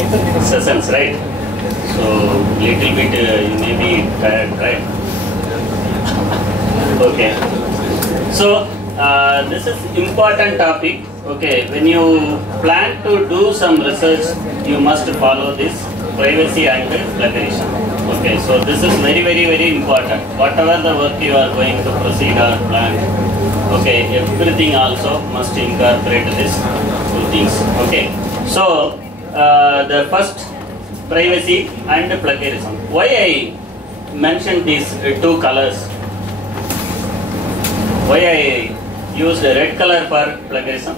sessions, right? So little bit you may be tired, right? Okay. So this is important topic. Okay, when you plan to do some research, you must follow this privacy and plagiarism. Okay, so this is very important. Whatever the work you are going to proceed or plan, okay, everything also must incorporate these two things. Okay, so the first, privacy and plagiarism. Why I mentioned these two colors? Why I used a red color for plagiarism?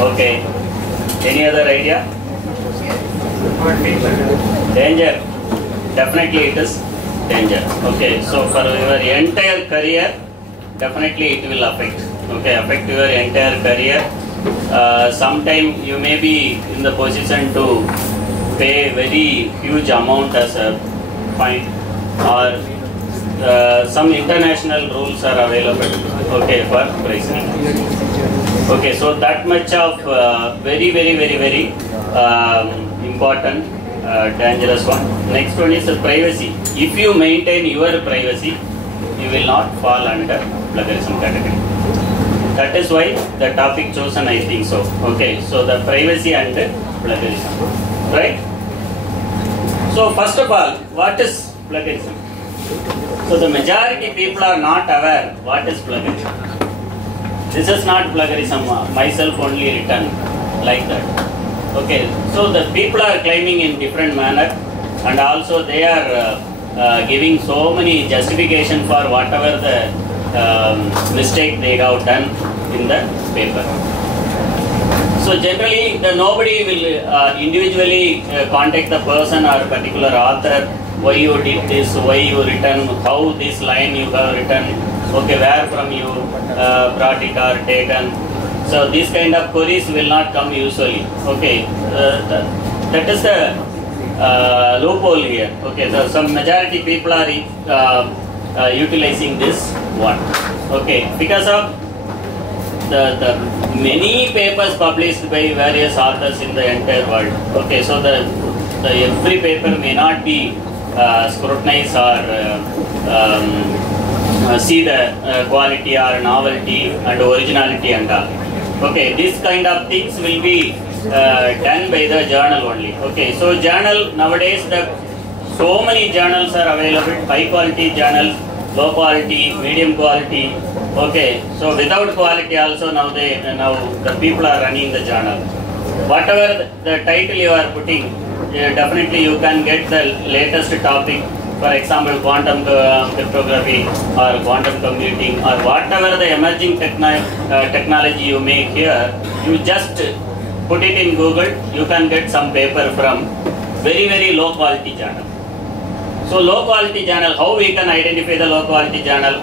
Okay. Any other idea? Danger. Definitely it is danger. Okay. So for your entire career, definitely it will affect. Okay, affect your entire career. Sometime you may be in the position to pay very huge amount as a fine, or some international rules are available, okay, for pricing. Okay, so that much of very important, dangerous one. Next one is privacy. If you maintain your privacy, you will not fall under plagiarism category. That is why the topic chosen, I think so. Okay, so the privacy and plagiarism, right? So first of all, what is plagiarism? So the majority people are not aware what is plagiarism. This is not plagiarism, myself only written like that. Okay, so the people are claiming in different manner, and also they are giving so many justification for whatever the mistake they have done in the paper. So generally, nobody will individually contact the person or particular author. Why you did this? Why you written? How this line you have written? Okay, where from you brought it or taken? So these kind of queries will not come usually. Okay, that is the loophole here. Okay, so some majority people are utilizing this one. Okay, because of the many papers published by various authors in the entire world. Okay, so the every paper may not be scrutinized or see the quality or novelty and originality and all. Okay, this kind of things will be done by the journal only. Okay, so journal nowadays, so many journals are available, high quality journals, low quality, medium quality. Okay, so without quality also now the people are running the journal. Whatever the title you are putting, definitely you can get the latest topic. For example, quantum cryptography or quantum computing or whatever the emerging technology you make here, you just put it in Google, you can get some paper from very low quality journal. So low quality journal, how we can identify the low quality journal?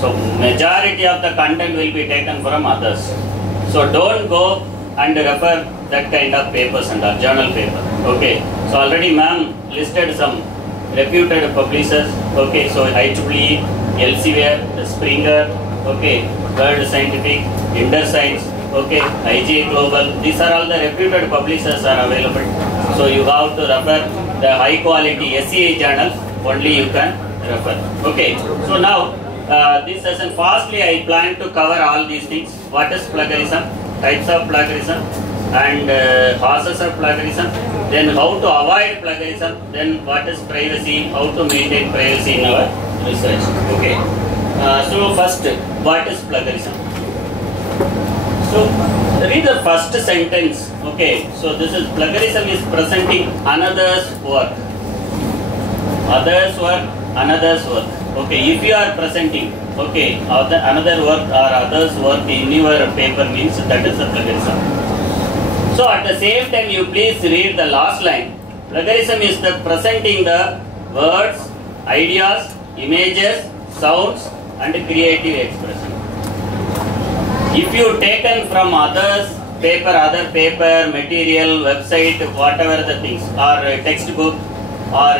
So majority of the content will be taken from others. So don't go and refer that kind of papers and journal paper. Okay, so already ma'am listed some reputed publishers. Okay, so IEEE, Elsevier, Springer, okay, World Scientific, InterScience, okay, IGA Global. These are all the reputed publishers are available. So you have to refer the high quality SCI journals, only you can refer. Okay, so now this session fastly I plan to cover all these things. What is plagiarism, types of plagiarism, and causes of plagiarism, then how to avoid plagiarism, then what is privacy, how to maintain privacy in our research. Okay, so first, what is plagiarism? So read the first sentence. Okay, so this is plagiarism is presenting another's work. Others work, another's work. Okay, if you are presenting, okay, another work or others work in your paper means that is a plagiarism. So at the same time, you please read the last line. Plagiarism is the presenting the words, ideas, images, sounds, and creative expression. If you taken from others paper, other paper, material, website, whatever the things, or textbook, or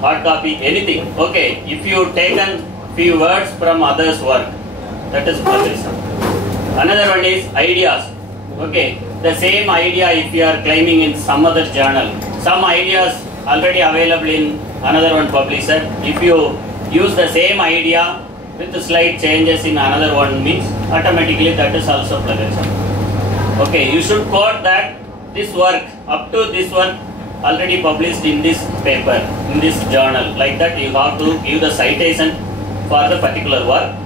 hard copy, anything. Okay, if you taken few words from others' work, that is plagiarism. Another one is ideas. Okay, the same idea if you are claiming in some other journal, some ideas already available in another one publisher. If you use the same idea with slight changes in another one, means automatically that is also plagiarism. Okay, you should quote that this work, up to this work already published in this paper, in this journal. Like that you have to give the citation for the particular work.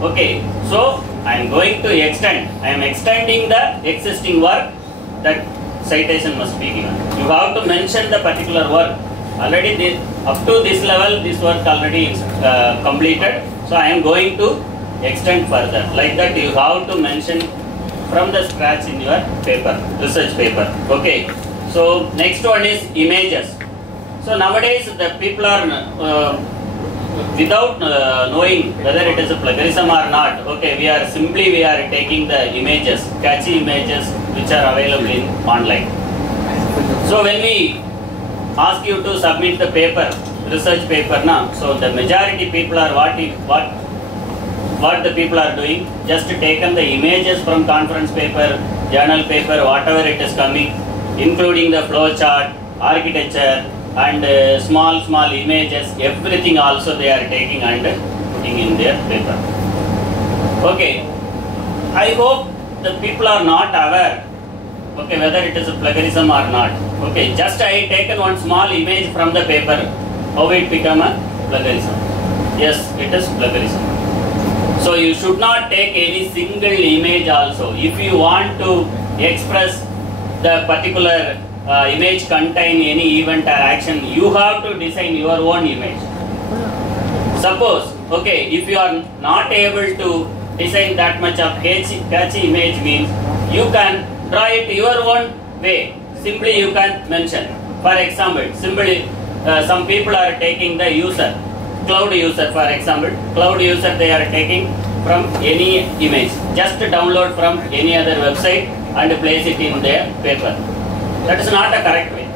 Okay, so I am going to extend, I am extending the existing work, that citation must be given. You have to mention the particular work. Already this, up to this level, this work already is completed. So I am going to extend further. Like that you have to mention from the scratch in your paper, research paper. Okay. So next one is images. So nowadays the people are without knowing whether it is a plagiarism or not. Okay, we are taking the images, catchy images which are available in online. So when we ask you to submit the paper, research paper now, so the majority people are what the people are doing, just taken the images from conference paper, journal paper, whatever it is coming, including the flow chart, architecture, and small images, everything also they are taking and putting in their paper. Okay, I hope the people are not aware, okay, whether it is a plagiarism or not. Okay, just I taken one small image from the paper, how it become a plagiarism? Yes, it is plagiarism. So you should not take any single image also. If you want to express the particular image contain any event or action, you have to design your own image. Suppose, okay, if you are not able to design that much of catchy image, means you can draw it your own way. Simply you can mention. For example, simply some people are taking the user, cloud user for example, cloud user they are taking from any image. Just download from any other website and place it in their paper. That is not a correct way.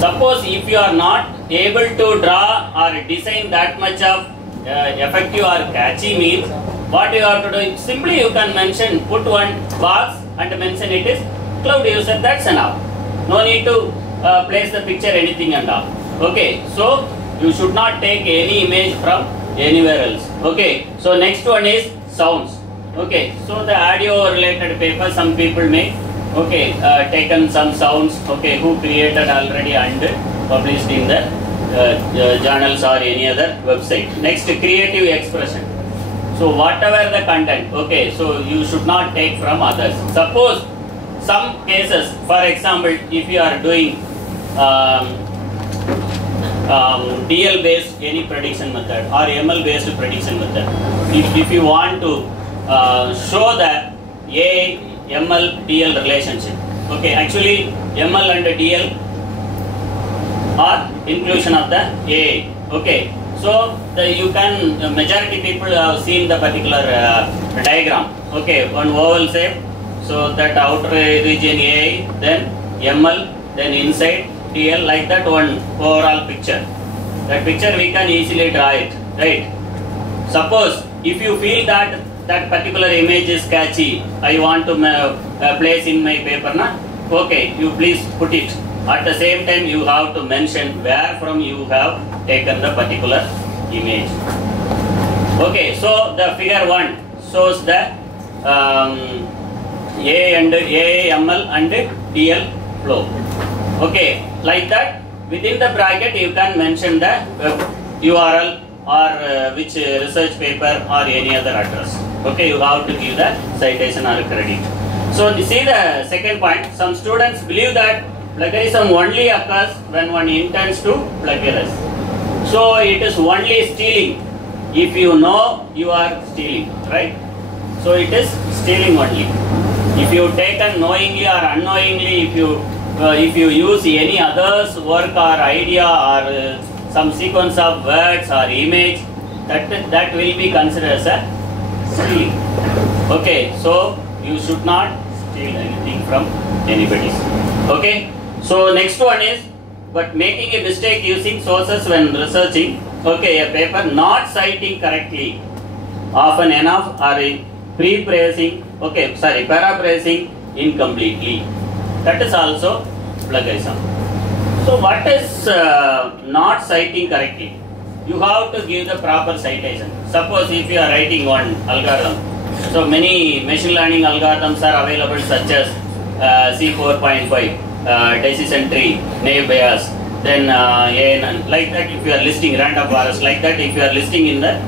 Suppose if you are not able to draw or design that much of effective or catchy, means what you have to do, simply you can mention, put one box and mention it is cloud user, that's enough. No need to place the picture anything and all. Okay, so you should not take any image from anywhere else. Okay, so next one is sounds. Okay, so the audio related paper, some people may taken some sounds, okay, who created already and published in the journals or any other website. Next, creative expression. So whatever the content, okay, so you should not take from others. Suppose some cases, for example, if you are doing DL based any prediction method or ML based prediction method, if you want to show the AI ML DL relationship, okay, actually ML and DL are inclusion of the AI. Okay, so you can majority people have seen the particular diagram. Okay, one oval shape, so that outer region AI, then ML, then inside DL, like that one overall picture. That picture we can easily draw it, right? Suppose if you feel that that particular image is catchy, I want to place in my paper, na? Okay, you please put it. At the same time, you have to mention where from you have taken the particular image. Okay, so the figure 1 shows the AML and DL flow. Okay, like that, within the bracket you can mention the URL or which research paper or any other address. Okay, you have to give the citation or credit. So see the second point, some students believe that plagiarism only occurs when one intends to plagiarize. So it is only stealing if you know you are stealing, right? So it is stealing only. If you take knowingly or unknowingly, if you use any other's work or idea or some sequence of words or image, that will be considered as a stealing. Okay, so you should not steal anything from anybody. Okay, so next one is, but making a mistake using sources when researching, okay, a paper not citing correctly often enough or paraphrasing incompletely. That is also plagiarism. So what is not citing correctly? You have to give the proper citation. Suppose if you are writing one algorithm, so many machine learning algorithms are available such as C4.5, decision tree, naive Bayes, then ANN, like that. If you are listing random forest, like that, if you are listing in the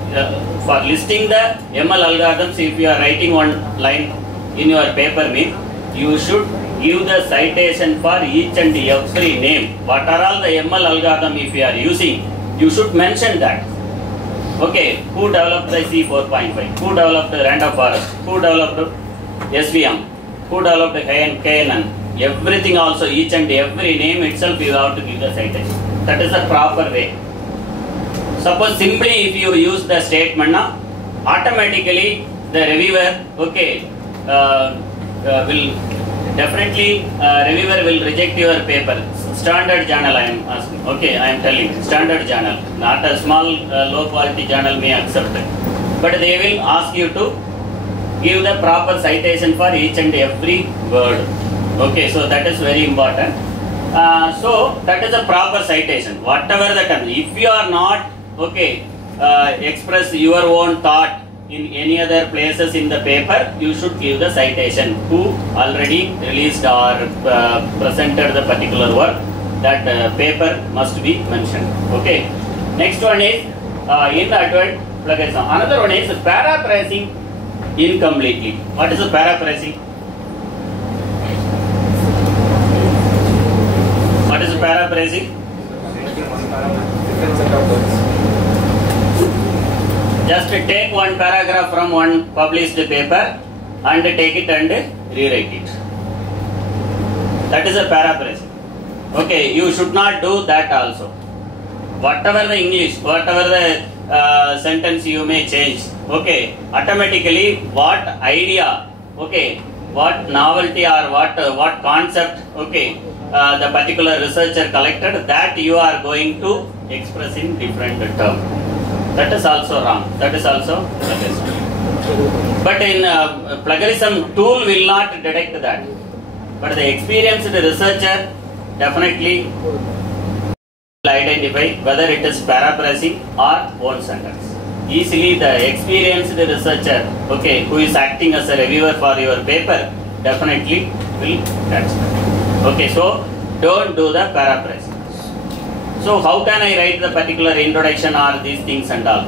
for listing the ML algorithms, if you are writing one line in your paper, means you should give the citation for each and every name. What are all the ML algorithm if you are using, you should mention that. Okay, who developed the C4.5? Who developed the random forest? Who developed SVM? Who developed KNN? Everything also, each and every name itself you have to give the citation. That is the proper way. Suppose simply if you use the statement, automatically the reviewer, okay, will definitely reviewer will reject your paper. Standard journal I am asking. Okay, I am telling standard journal, not a small low quality journal may accept it, but they will ask you to give the proper citation for each and every word. Okay, so that is very important. So that is a proper citation. Whatever the term, if you are not express your own thought in any other places in the paper, you should give the citation. Who already released or presented the particular work, that paper must be mentioned. Okay. Next one is inadvertent plagiarism. Another one is paraphrasing incompletely. What is a paraphrasing? What is paraphrasing? Just take one paragraph from one published paper and take it and rewrite it. That is a paraphrasing. Okay, you should not do that also. Whatever the English, whatever the sentence you may change, okay, automatically what idea, okay, what novelty or what concept, okay, the particular researcher collected, that you are going to express in different term. That is also wrong. That is also plagiarism. But in plagiarism tool will not detect that. But the experienced researcher definitely will identify whether it is paraphrasing or own sentence. Easily the experienced researcher, okay, who is acting as a reviewer for your paper, definitely will catch that. Okay, so don't do the paraphrasing. So how can I write the particular introduction or these things and all?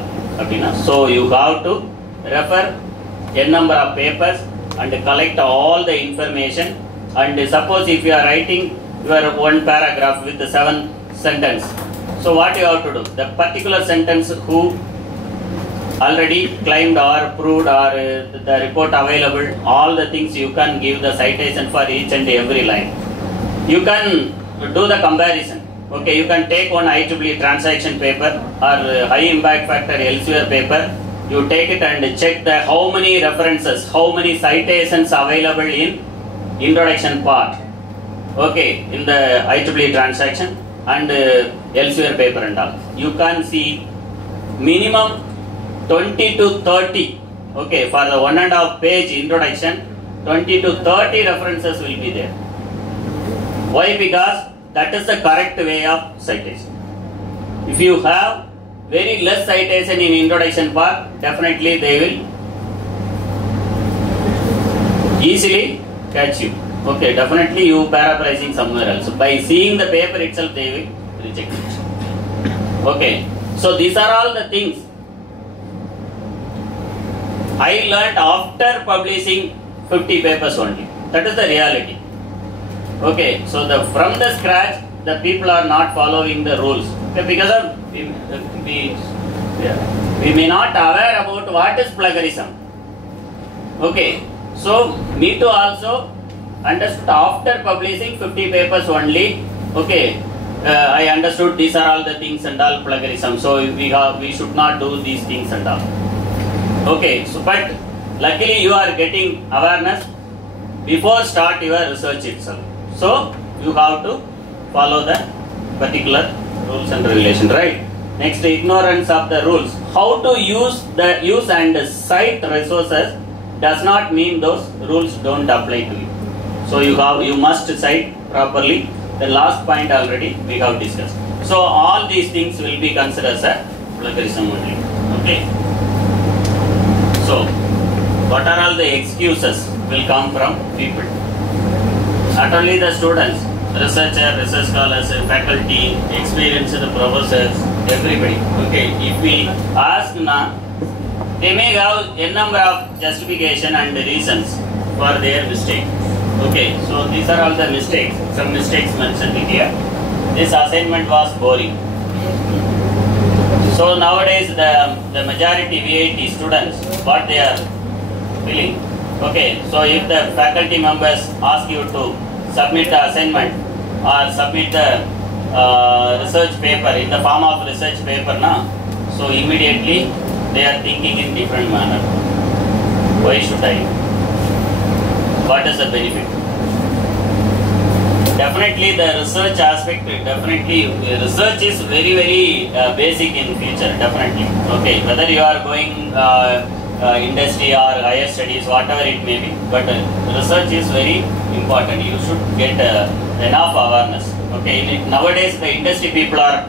So you have to refer n number of papers and collect all the information. And suppose if you are writing your one paragraph with the 7 sentence, so what you have to do? The particular sentence who already claimed or proved or the report available, all the things you can give the citation for each and every line. You can do the comparison. Okay, you can take one IEEE transaction paper or high impact factor elsewhere paper. You take it and check the how many references, how many citations available in introduction part. Okay, in the IEEE transaction and elsewhere paper and all. You can see minimum 20 to 30. Okay, for the 1.5 page introduction, 20 to 30 references will be there. Why? Because that is the correct way of citation. If you have very less citation in introduction part, definitely they will easily catch you. Okay, definitely you paraphrasing somewhere else. By seeing the paper itself, they will reject it. Okay, so these are all the things I learned after publishing 50 papers only. That is the reality. Okay, so from the scratch, the people are not following the rules. Okay, because of we may not aware about what is plagiarism. Okay, so me too also understood after publishing 50 papers only. Okay, I understood these are all the things and all plagiarism. So we should not do these things and all. Okay, so but luckily you are getting awareness before start your research itself. So you have to follow the particular rules and regulations, right? Next, ignorance of the rules. How to use and cite resources does not mean those rules don't apply to you. So you must cite properly. The last point already we have discussed. So all these things will be considered as a plagiarism only. Okay. So what are all the excuses will come from people? Not only the students, researcher, research scholars, faculty, experienced professors, everybody. Okay. If we ask now, they may have a number of justification and reasons for their mistake. Okay, so these are all the mistakes. Some mistakes mentioned here. This assignment was boring. So nowadays the majority WIEEE students, what they are feeling. Okay, so if the faculty members ask you to submit the assignment or submit the research paper in the form of research paper now, so immediately they are thinking in different manner. Why should I? What is the benefit? Definitely the research aspect, definitely research is very basic in future, definitely. Okay, whether you are going industry or higher studies, whatever it may be, but research is very important. You should get enough awareness. Okay, nowadays the industry people are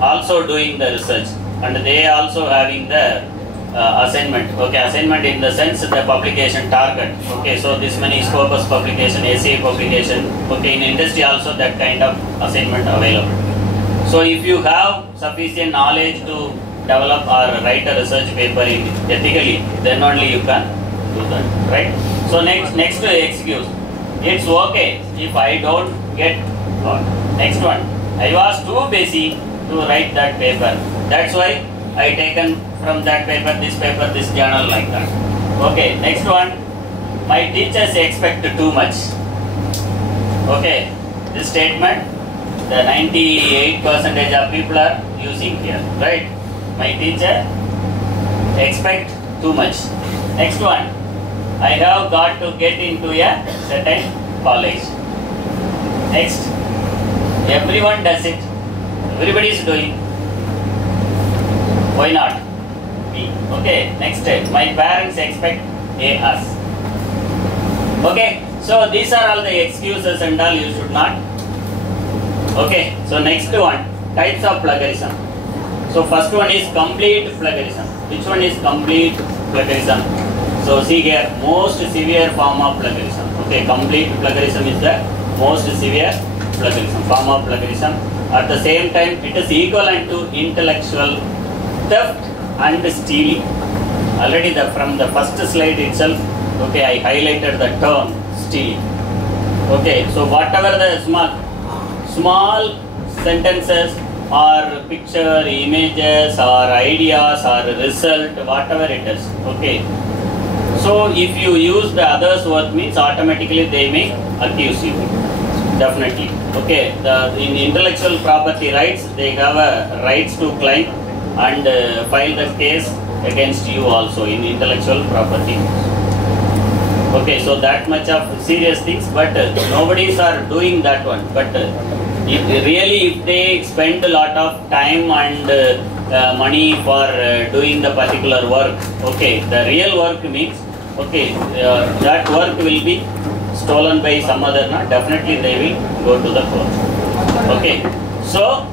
also doing the research, and they also having the assignment. Okay, assignment in the sense the publication target. Okay, so this many Scopus publication, essay publication. Okay, in industry also that kind of assignment available. So if you have sufficient knowledge to develop or write a research paper ethically, then only you can do that, right? So next excuse. It's okay if I don't get caught. Next one. I was too busy to write that paper. That's why I taken from that paper, this journal, like that. Okay, next one. My teachers expect too much. Okay, this statement, the 98% of people are using here, right? My teacher expect too much. Next one. I have got to get into a certain college. Next. Everyone does it. Everybody is doing. Why not me? Okay, next step. My parents expect us. Okay, so these are all the excuses and all, you should not. Okay, so next one, types of plagiarism. So first one is complete plagiarism. Which one is complete plagiarism? So see here, most severe form of plagiarism. Okay, complete plagiarism is the most severe plagiarism, form of plagiarism. At the same time, it is equivalent to intellectual theft and stealing. Already from the first slide itself, okay, I highlighted the term stealing. Okay, so whatever the small sentences or picture, images or ideas or result, whatever it is. Okay, so if you use the others' work, means automatically they may accuse you. Definitely. Okay, in intellectual property rights, they have a rights to claim and file the case against you also in intellectual property. Okay, so that much of serious things, but nobodies are doing that one. But if they spend a lot of time and money for doing the particular work, okay, the real work means, okay, that work will be stolen by some other, definitely they will go to the court. Okay, so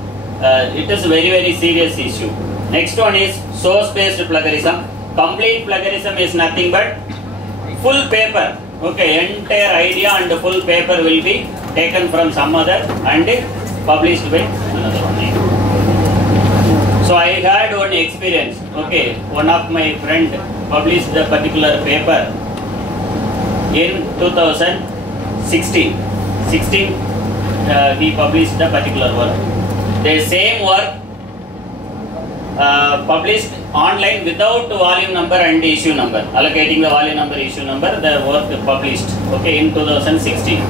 it is a very serious issue. Next one is source-based plagiarism. Complete plagiarism is nothing but full paper. Okay, entire idea and full paper will be taken from some other and published by another one. So I had one experience. Okay, one of my friend published the particular paper in 2016. He published the particular work. The same work published online without volume number and issue number. Allocating the volume number, issue number, the work published. Okay, in 2016.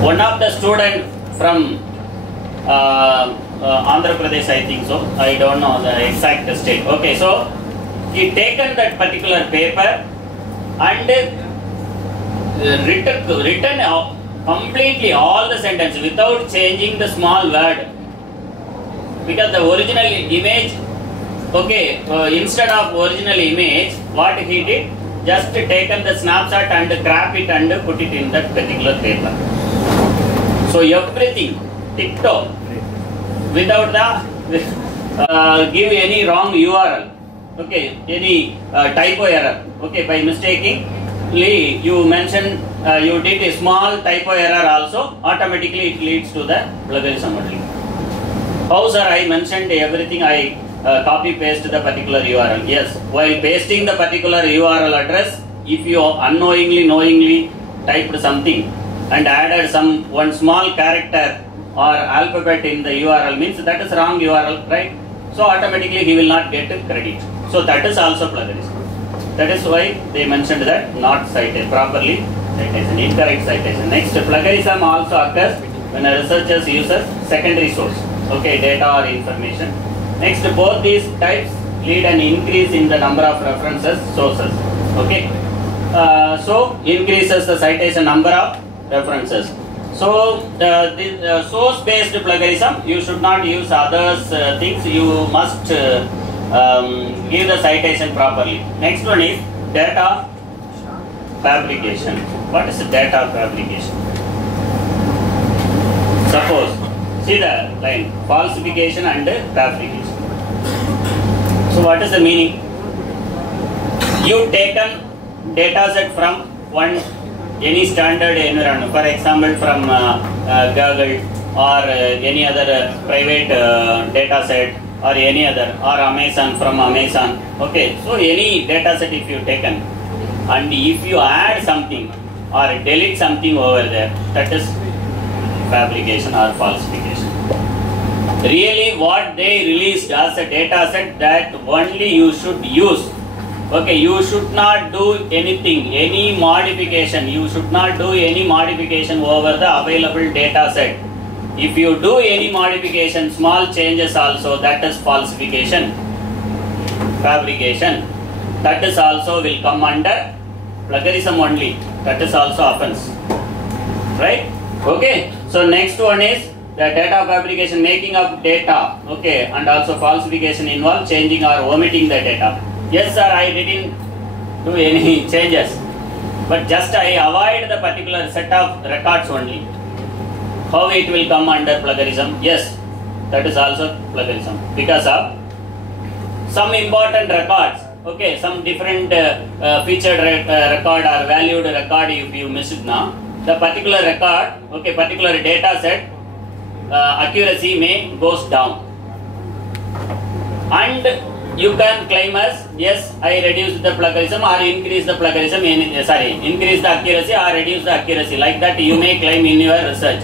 One of the student from Andhra Pradesh, I think so. I don't know the exact state. Okay, so he taken that particular paper and written completely all the sentence without changing the small word, because the original image Okay, instead of original image, what he did, just taken the snapshot and crop it and put it in that particular paper. So everything TikTok without the give any wrong URL. Okay, any typo error. Okay, by mistakenly you mentioned you did a small typo error also, automatically it leads to the plagiarism only. How sir, I mentioned everything, I copy paste the particular URL. Yes, while pasting the particular URL address, if you unknowingly, knowingly typed something and added one small character or alphabet in the URL, means that is wrong URL, right? So automatically he will not get credit. So that is also plagiarism. That is why they mentioned that not cited properly, citation, incorrect citation. Next, plagiarism also occurs when a researcher uses secondary source, okay, data or information. Next, both these types lead an increase in the number of references sources. Okay, so increases the citation number of references. So the source-based plagiarism, you should not use others things. You must give the citation properly. Next one is data fabrication. What is data fabrication? Suppose, see the line, falsification and fabrication. So what is the meaning? You taken data set from any standard environment, for example from Google or any other private data set or any other, or Amazon, from Amazon. Okay, so any data set if you taken, and if you add something or delete something over there, that is fabrication or falsification. Really what they released as a data set, that only you should use. Okay, you should not do anything, any modification. You should not do any modification over the available data set. If you do any modification, small changes also, that is falsification, fabrication. That is also will come under plagiarism only. That is also offense. Right? Okay. So next one is the data fabrication, making up data. Okay, and also falsification involve changing or omitting the data. Yes sir, I didn't do any changes, but just I avoid the particular set of records only. How it will come under plagiarism? Yes, that is also plagiarism because of some important records. Okay, some different featured record or valued record if you miss it now. The particular record, okay, particular data set accuracy may goes down, and you can claim as, yes, I reduce the plagiarism or increase the plagiarism, increase the accuracy or reduce the accuracy. Like that you may claim in your research.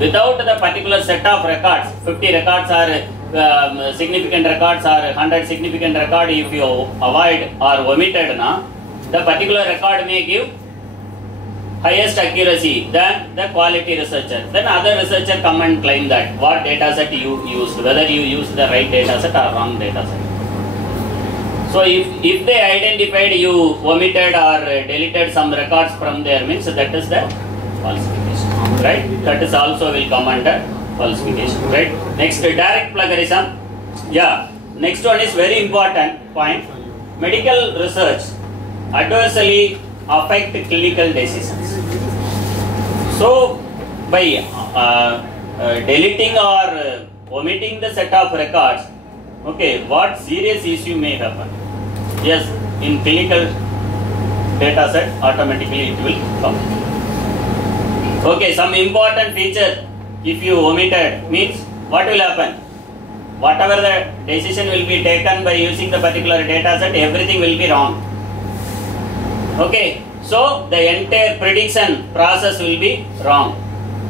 Without the particular set of records, 50 records are significant records or 100 significant record, if you avoid or omitted, the particular record may give highest accuracy than the quality researcher. Then other researcher come and claim that what data set you used, whether you used the right data set or wrong data set. So if they identified you omitted or deleted some records from there, means that is the falsification, right? That is also will come under falsification, right? Next, direct plagiarism. Yeah, next one is very important point. Medical research adversely affect clinical decisions. So by deleting or omitting the set of records, okay, what serious issue may happen? Yes, in clinical data set, automatically it will come. Okay, some important feature, if you omitted, means what will happen? Whatever the decision will be taken by using the particular data set, everything will be wrong. Okay, so the entire prediction process will be wrong.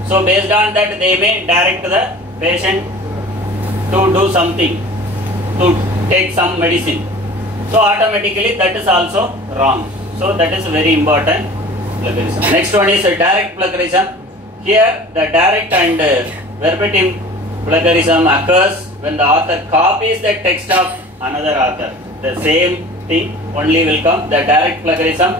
So based on that, they may direct the patient to do something, to take some medicine. So automatically that is also wrong. So that is very important plagiarism. Next one is direct plagiarism. Here the direct and verbatim plagiarism occurs when the author copies the text of another author. The same thing only will come. The direct plagiarism,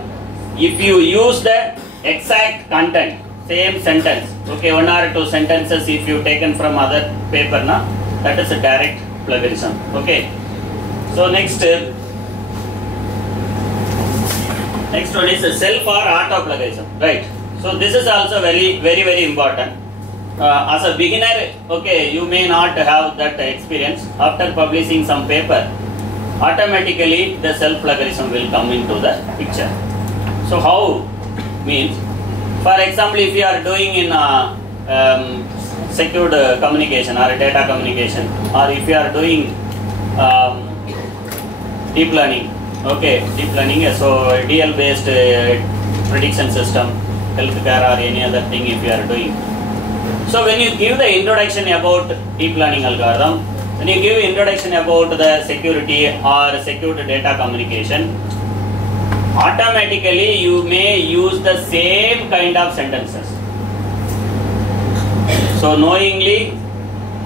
if you use the exact content, same sentence, okay, one or two sentences if you taken from other paper, that is a direct plagiarism. Okay, So next one is self or auto plagiarism, right? So this is also very important. As a beginner, okay, you may not have that experience. After publishing some paper, automatically the self plagiarism will come into the picture. So how means, for example, if you are doing in secured communication or data communication, or if you are doing deep learning, okay, deep learning, so DL based prediction system, healthcare or any other thing if you are doing. So when you give the introduction about deep learning algorithm, when you give introduction about the security or secured data communication, automatically you may use the same kind of sentences. So knowingly,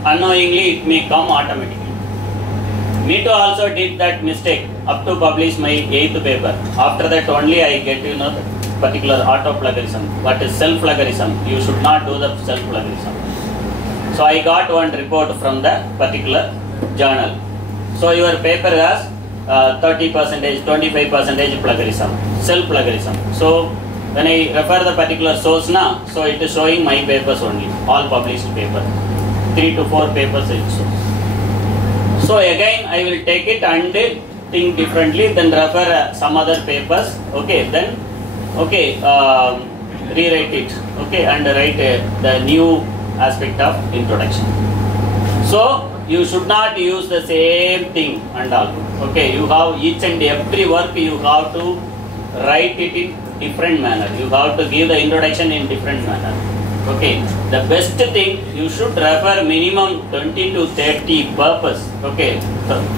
unknowingly, it may come automatically. Me too also did that mistake up to publish my 8th paper. After that only I get to know particular auto plagiarism. What is self plagiarism? You should not do the self plagiarism. So I got one report from the particular journal. So your paper has 30%, 25% plagiarism, self plagiarism. So when I refer the particular source now, so it is showing my papers only, all published paper, 3 to 4 papers also. So again I will take it and think differently, then refer some other papers, okay, then okay, rewrite it, okay, and write the new aspect of introduction. So you should not use the same thing and all, okay, you have each and every work you have to write it in different manner, you have to give the introduction in different manner, okay. The best thing, you should refer minimum 20 to 30 purpose, okay,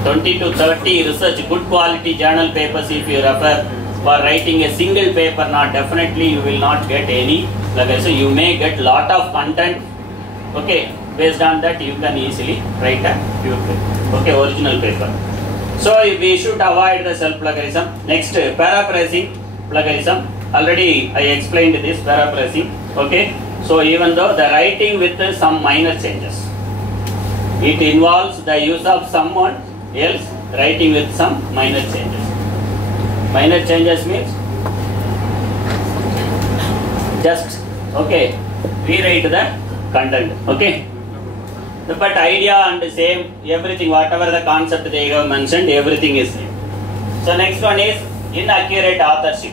20 to 30 research, good quality journal papers if you refer. For writing a single paper, not definitely you will not get any plagiarism. So you may get lot of content, okay, based on that you can easily write a pure paper, okay, original paper. So we should avoid the self plagiarism. Next, paraphrasing plagiarism. Already I explained this paraphrasing, okay. So even though the writing with some minor changes, it involves the use of someone else writing with some minor changes. Minor changes means just, okay, rewrite the content, okay. But idea and same, everything, whatever the concept they have mentioned, everything is same. So next one is inaccurate authorship,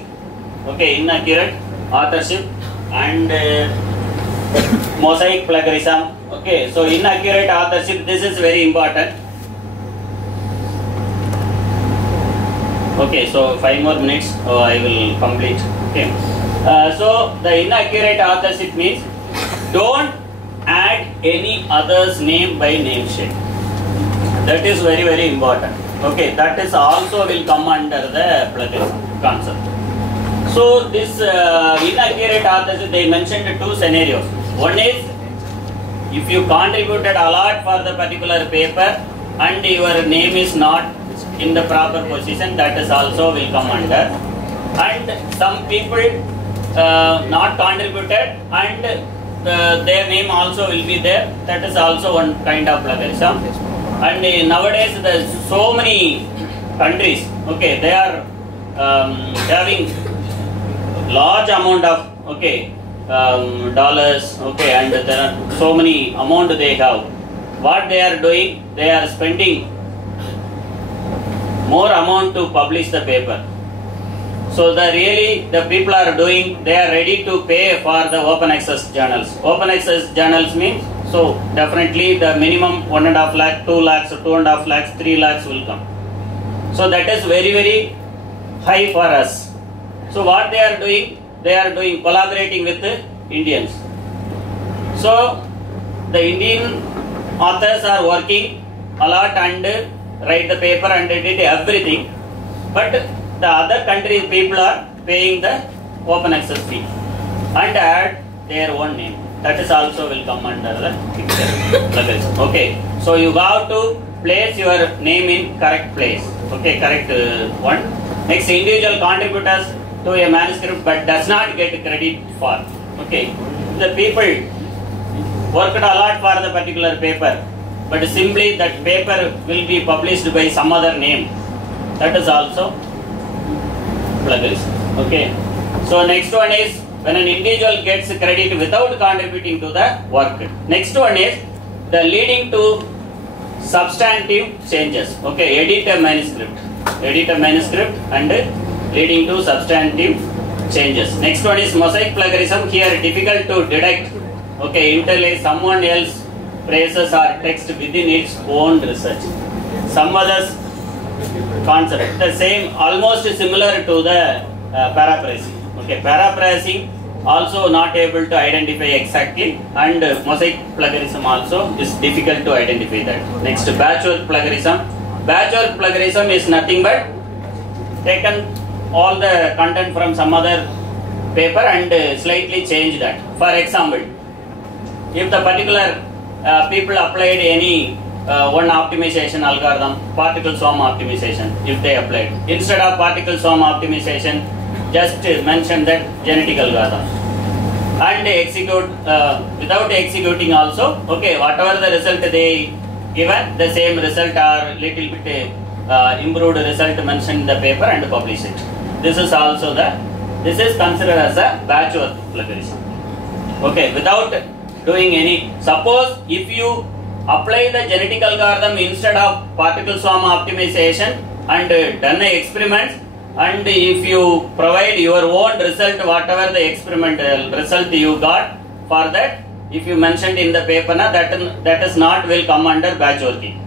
okay, inaccurate authorship and mosaic plagiarism, okay. So inaccurate authorship, this is very important. Okay, so 5 more minutes, I will complete. Okay. So the inaccurate authorship means don't add any other's name by name shade. That is very important. Okay, that is also will come under the plagiarism concept. So this inaccurate authorship, they mentioned 2 scenarios. One is if you contributed a lot for the particular paper and your name is not in the proper position, that is also will come under. And some people not contributed and their name also will be there, that is also one kind of plagiarism. And nowadays there are so many countries, okay, they are having large amount of, okay, dollars, okay, and there are so many amount they have. What they are doing, they are spending more amount to publish the paper. So the people are doing, they are ready to pay for the open access journals. Open access journals means, so definitely the minimum 1.5 lakh, 2 lakhs, 2.5 lakhs, 3 lakhs will come. So that is very high for us. So what they are doing collaborating with the Indians. So the Indian authors are working a lot and write the paper and did everything, but the other countries people are paying the open access fee and add their own name. That is also will come under the picture. Okay, so you have to place your name in correct place, okay, correct one. Next, individual contributors to a manuscript but does not get credit for, okay, the people worked a lot for the particular paper but simply that paper will be published by some other name. That is also plagiarism. Okay. So next one is when an individual gets credit without contributing to the work. Next one is the leading to substantive changes. Okay, edit a manuscript and leading to substantive changes. Next one is mosaic plagiarism. Here difficult to detect. Okay, until someone else phrases or text within its own research. Some others concept the same, almost similar to the paraphrasing. Okay, paraphrasing also not able to identify exactly, and mosaic plagiarism also is difficult to identify that. Next, batchwork plagiarism. Batchwork plagiarism is nothing but taken all the content from some other paper and slightly change that. For example, if the particular people applied any one optimization algorithm, particle swarm optimization, if they applied, instead of particle swarm optimization, just mention that genetic algorithm and execute without executing also. Okay, whatever the result they given, the same result or little bit improved result mentioned in the paper and publish it. This is also this is considered as a batchwork plagiarism. Okay, without doing any. Suppose if you apply the genetic algorithm instead of particle swarm optimization and done the experiments, and if you provide your own result, whatever the experimental result you got, for that if you mentioned in the paper, that is not will come under batchworking.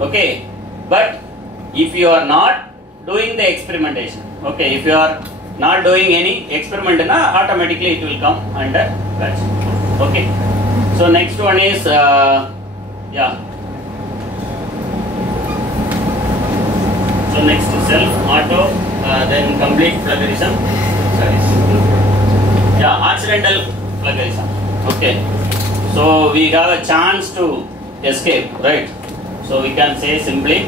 Okay, but if you are not doing the experimentation, okay, if you are not doing any experiment, automatically it will come under batch. Okay, so next one is so next self, auto, then complete plagiarism. Accidental plagiarism. Okay, so we have a chance to escape, right? So we can say simply,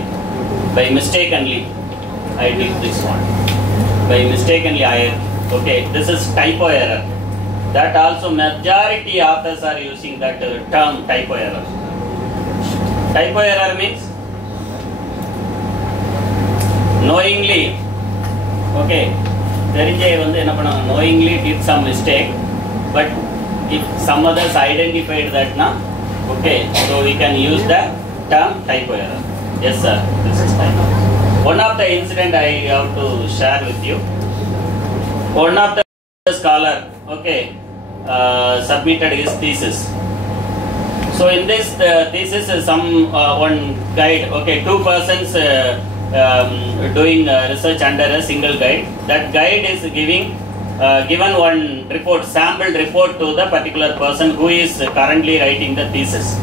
by mistakenly I did this one. By mistakenly okay, this is typo error. That also majority authors are using that term, typo error. Typo error means knowingly, okay, knowingly did some mistake, but if some others identified that okay, so we can use the term typo error. Yes sir, this is typo. One of the incident I have to share with you. One of the scholar, okay, submitted his thesis. So in this thesis is some one guide, okay, two persons doing research under a single guide. That guide is given one report, sampled report to the particular person who is currently writing the thesis.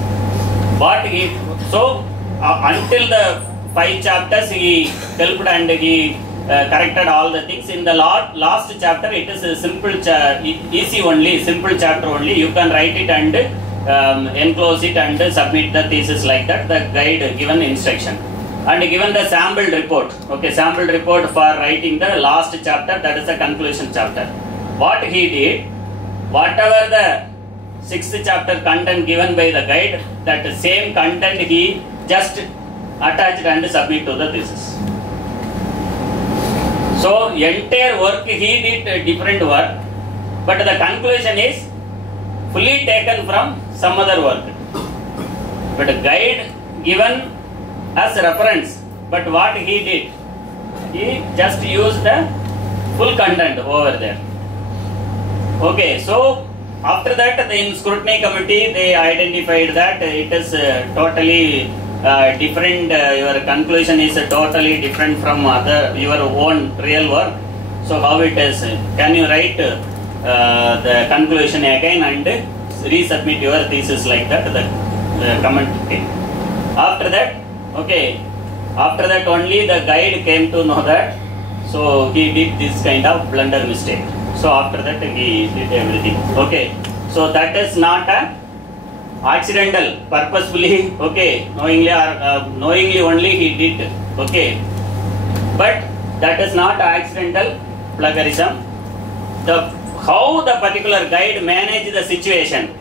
Until the 5 chapters he helped and he corrected all the things. In the last chapter it is a simple easy only, simple chapter only. You can write it and enclose it and submit the thesis like that. The guide given instruction and given the sampled report. Okay, sampled report for writing the last chapter, that is the conclusion chapter. What he did, whatever the 6th chapter content given by the guide, that same content he just attached and submit to the thesis. So entire work he did a different work, but the conclusion is fully taken from some other work. But a guide given as reference, but what he did, he just used the full content over there. Okay, so after that the scrutiny committee, they identified that it is totally different, your conclusion is totally different from your own real work. So how it is, can you write the conclusion again and resubmit your thesis like that, the comment came. After that, okay, after that only the guide came to know that, so he did this kind of blunder mistake. So after that he did everything. Okay, so that is not a accidental, purposefully, okay, knowingly only he did, okay, but that is not accidental plagiarism. How the particular guide managed the situation,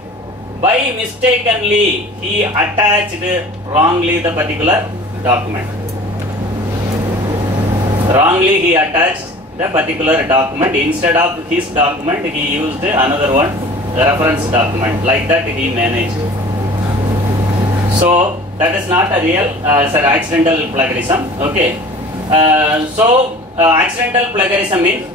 by mistakenly he attached wrongly the particular document. Wrongly he attached the particular document. Instead of his document, he used another one, the reference document. Like that he managed. So that is not a real accidental plagiarism. Okay. Accidental plagiarism means,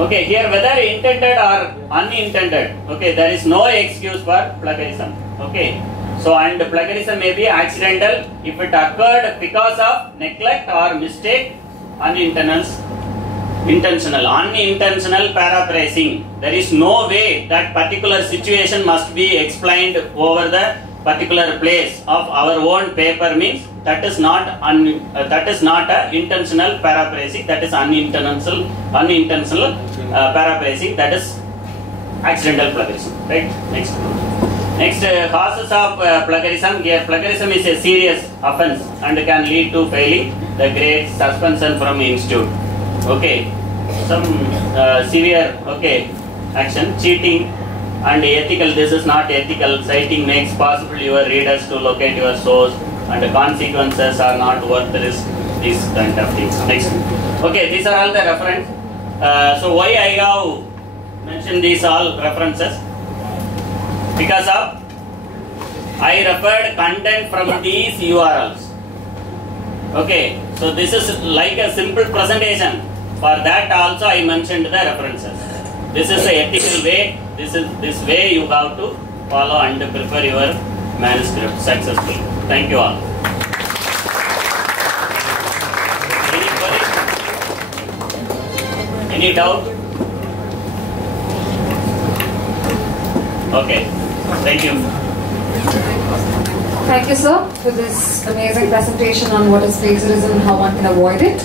okay, here whether intended or unintended, okay, there is no excuse for plagiarism. Okay. So, and plagiarism may be accidental if it occurred because of neglect or mistake. Unintentional paraphrasing. There is no way that particular situation must be explained over the particular place of our own paper means that is not a intentional paraphrasing. That is unintentional paraphrasing. That is accidental plagiarism. Right. Next, causes of plagiarism. Here, plagiarism is a serious offence and can lead to failing the grade, suspension from institute. Okay, some severe action, cheating and ethical. This is not ethical. Citing makes possible your readers to locate your source, and the consequences are not worth the risk. These kind of things. Next, okay, these are all the reference. So why I have mentioned these all references? Because of I referred content from these URLs. Okay, so this is like a simple presentation. For that also I mentioned the references. This is the ethical way. This way you have to follow and prepare your manuscript successfully. Thank you all. Any query? Any doubt? Okay. Thank you. Thank you, sir, for this amazing presentation on what is plagiarism and how one can avoid it.